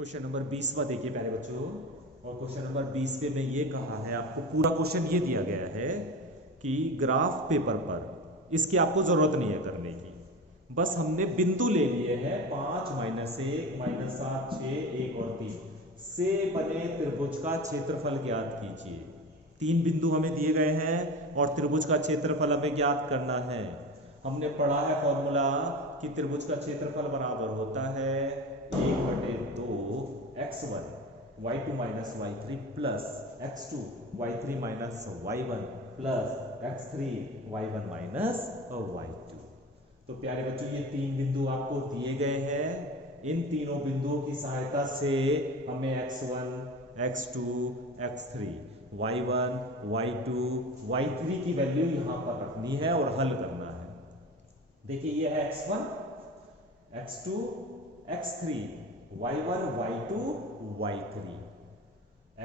Question number 20वां देखिए प्यारे बच्चों। और क्वेश्चन नंबर 20 पे में ये कहा है, आपको पूरा क्वेश्चन ये दिया गया है कि ग्राफ पेपर पर इसकी आपको जरूरत नहीं है करने की, बस हमने बिंदु ले लिए हैं 5, -1, -7, 6, 1 और 3 से बने त्रिभुज का क्षेत्रफल ज्ञात कीजिए। 3 बिंदु हमें दिए गए हैं और त्रिभुज का क्षेत्रफल हमें ज्ञात करना है। हमने पढ़ा है फॉर्मूला कि त्रिभुज का क्षेत्रफल बराबर होता है 1/2 x1 y2 minus y3 plus x2 y3 minus y1 plus x3 y1 minus y2। तो प्यारे बच्चों ये 3 बिंदु आपको दिए गए हैं। इन तीनों बिंदुओं की सहायता से हमें x1 x2 x3 y1 y2 y3 की वैल्यू यहां पर रखनी है और हल करना है। देखिए ये है x1 x2 x3 y1 y2 y3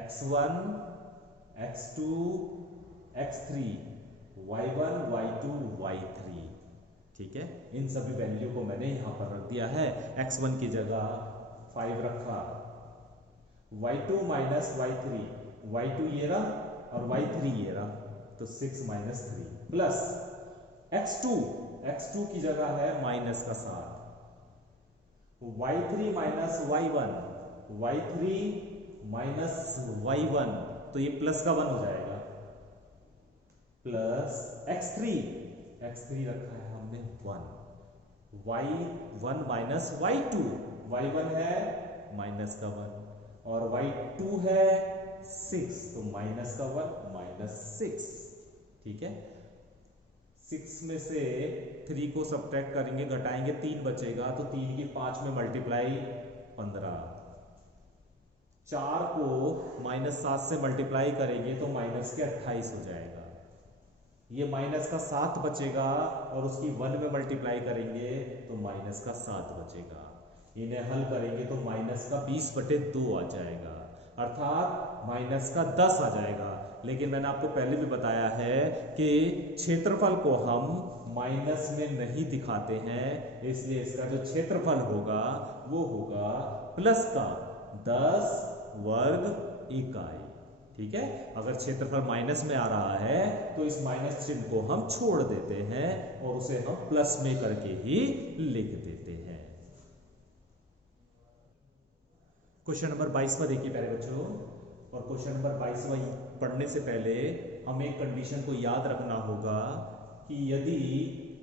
x1 x2 x3 y1 y2 y3। ठीक है, इन सभी वैल्यू को मैंने यहां पर रख दिया है। x1 की जगह 5 रखा, y2 माइनस y3 y2 ये रहा और y3 ये रहा, तो 6 - 3 प्लस x2 की जगह है माइनस का 7, y3 minus y3 minus y1 तो ये प्लस का 1 हो जाएगा, प्लस x3 रखा है हमने 1, y1 माइनस y1 है माइनस का 1 और y2 है 6 तो माइनस का 1 -6। ठीक है, 6 में से 3 को सब्ट्रैक्ट करेंगे, घटाएंगे, 3 बचेगा, तो 3 की 5 में मल्टीप्लाई 15, 4 को -7 से मल्टीप्लाई करेंगे तो माइनस के 28 हो जाएगा। ये माइनस का 7 बचेगा और उसकी 1 में मल्टीप्लाई करेंगे तो माइनस का 7 बचेगा। इन्हें हल करेंगे तो माइनस का 20/2 आ जाएगा, अर्थात माइनस का 10 आ जाएगा। लेकिन मैंने आपको पहले भी बताया है कि क्षेत्रफल को हम माइनस में नहीं दिखाते हैं, इसलिए इसका जो क्षेत्रफल होगा वो होगा प्लस का 10 वर्ग इकाई। ठीक है, अगर क्षेत्रफल माइनस में आ रहा है तो इस माइनस चिन्ह को हम छोड़ देते हैं और उसे हम प्लस में करके ही लिख देते हैं। क्वेश्चन नंबर 22वां देखिए प्यारे बच्चों। और क्वेश्चन नंबर 22वां पढ़ने से पहले हमें एक कंडीशन को याद रखना होगा कि यदि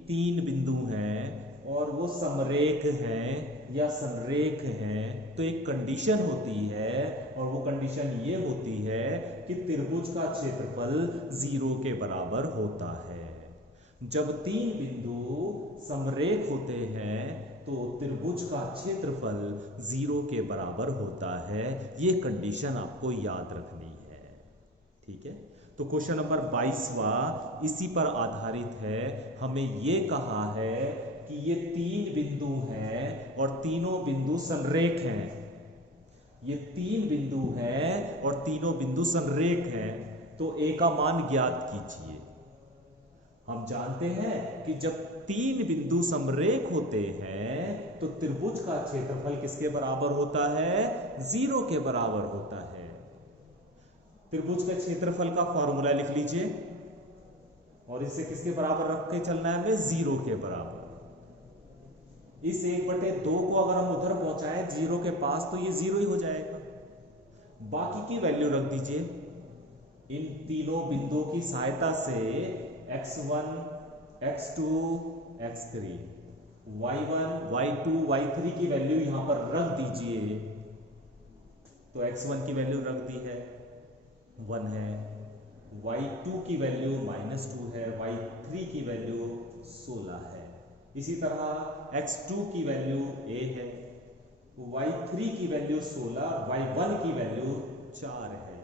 3 बिंदु हैं और वो समरेख हैं या संरेख हैं तो एक कंडीशन होती है, और वो कंडीशन ये होती है कि त्रिभुज का क्षेत्रफल 0 के बराबर होता है। जब 3 बिंदु समरेख होते हैं तो त्रिभुज का क्षेत्रफल 0 के बराबर होता है। ये कंडीशन आपको याद रखनी है। ठीक है, तो क्वेश्चन नंबर 22वां इसी पर आधारित है। हमें ये कहा है कि ये 3 बिंदु हैं और तीनों बिंदु संरेख हैं। ये 3 बिंदु हैं और तीनों बिंदु संरेख हैं, तो a का मान ज्ञात कीजिए। हम जानते हैं कि जब 3 बिंदु समरेख होते हैं तो त्रिभुज का क्षेत्रफल किसके बराबर होता है? 0 के बराबर होता है। त्रिभुज के क्षेत्रफल का फॉर्मूला लिख लीजिए और इसे किसके बराबर रख के चलना है हमें? 0 के बराबर। इस 1/2 को अगर हम उधर पहुंचाएं 0 के पास तो ये 0 ही हो जाएगा। बाकी की वैल्यू रख दीजिए। इन तीनों बिंदुओं की सहायता से x1 x2 x3 y1 y2 y3 की वैल्यू यहां पर रख दीजिए। तो x1 की वैल्यू रख दी है 1 है, y2 की वैल्यू -2 है, y3 की वैल्यू 16 है। इसी तरह x2 की वैल्यू a है, y3 की वैल्यू 16, y1 की वैल्यू 4 है,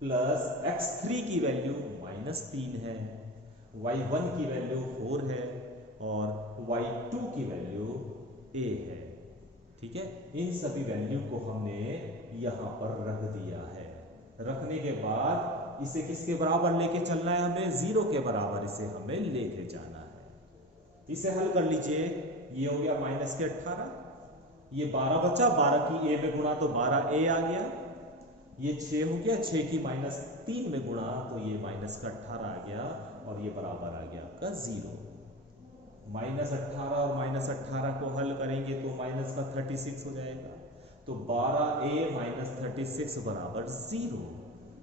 प्लस x3 की वैल्यू -3 है, y1 की वैल्यू 4 है और y2 की वैल्यू a है। ठीक है, इन सभी वैल्यू को हमने यहां पर रख दिया है। रखने के बाद इसे किसके बराबर लेके चलना है हमें? 0 के बराबर इसे हमें लेके जाना है। इसे हल कर लीजिए। ये हो गया -18, ये 12 बचा, 12 की ए में गुणा तो 12 ए आ गया, ये 6 हो गया, 6 की -3 में गुणा तो ये -18 आ गया, और ये बराबर आ गया आपका 0। -18 और -18 को हल करेंगे तो माइनस का 36 हो जाएगा, तो 12a - 36 बराबर 0।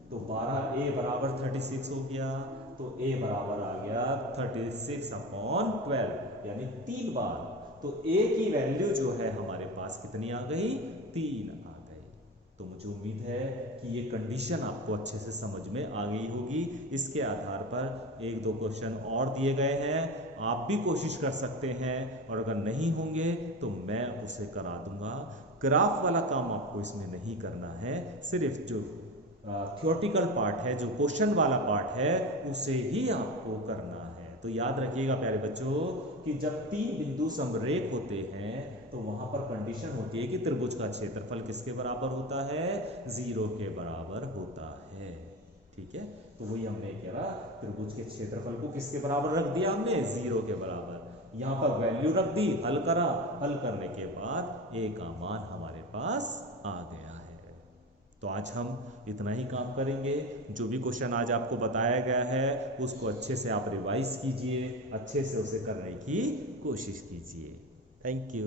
तो 12a बराबर 36 हो गया, तो a बराबर आ गया 36/12, यानी 3 बार। तो a की वैल्यू जो है हमारे पास कितनी आ गई, 3 आ गई। तो मुझे उम्मीद है कि ये कंडीशन आपको अच्छे से समझ में आ गई होगी। इसके आधार पर 1-2 क्वेश्चन और दिए गए हैं, आप भी कोशिश कर सकते हैं, और अगर नहीं होंगे तो मैं उसे करा दूंगा। ग्राफ वाला काम आपको इसमें नहीं करना है, सिर्फ जो थियोरेटिकल पार्ट है, जो क्वेश्चन वाला पार्ट है, उसे ही आपको करना है। तो याद रखिएगा प्यारे बच्चों कि जब 3 बिंदु समरेख होते हैं तो वहां पर कंडीशन होती है कि त्रिभुज का क्षेत्रफल किसके बराबर होता है, 0 के बराबर होता है। ठीक है, तो वही हमने कहा, त्रिभुज के क्षेत्रफल को किसके बराबर रख दिया हमने, 0 के बराबर। यहां पर वैल्यू रख दी, हल करा, हल करने के बाद ए का मान हमारे पास आ गया है। तो आज हम इतना ही काम करेंगे। जो भी क्वेश्चन आज आपको बताया गया है उसको अच्छे से आप रिवाइज कीजिए, अच्छे से उसे करने की कोशिश कीजिए। Thank you.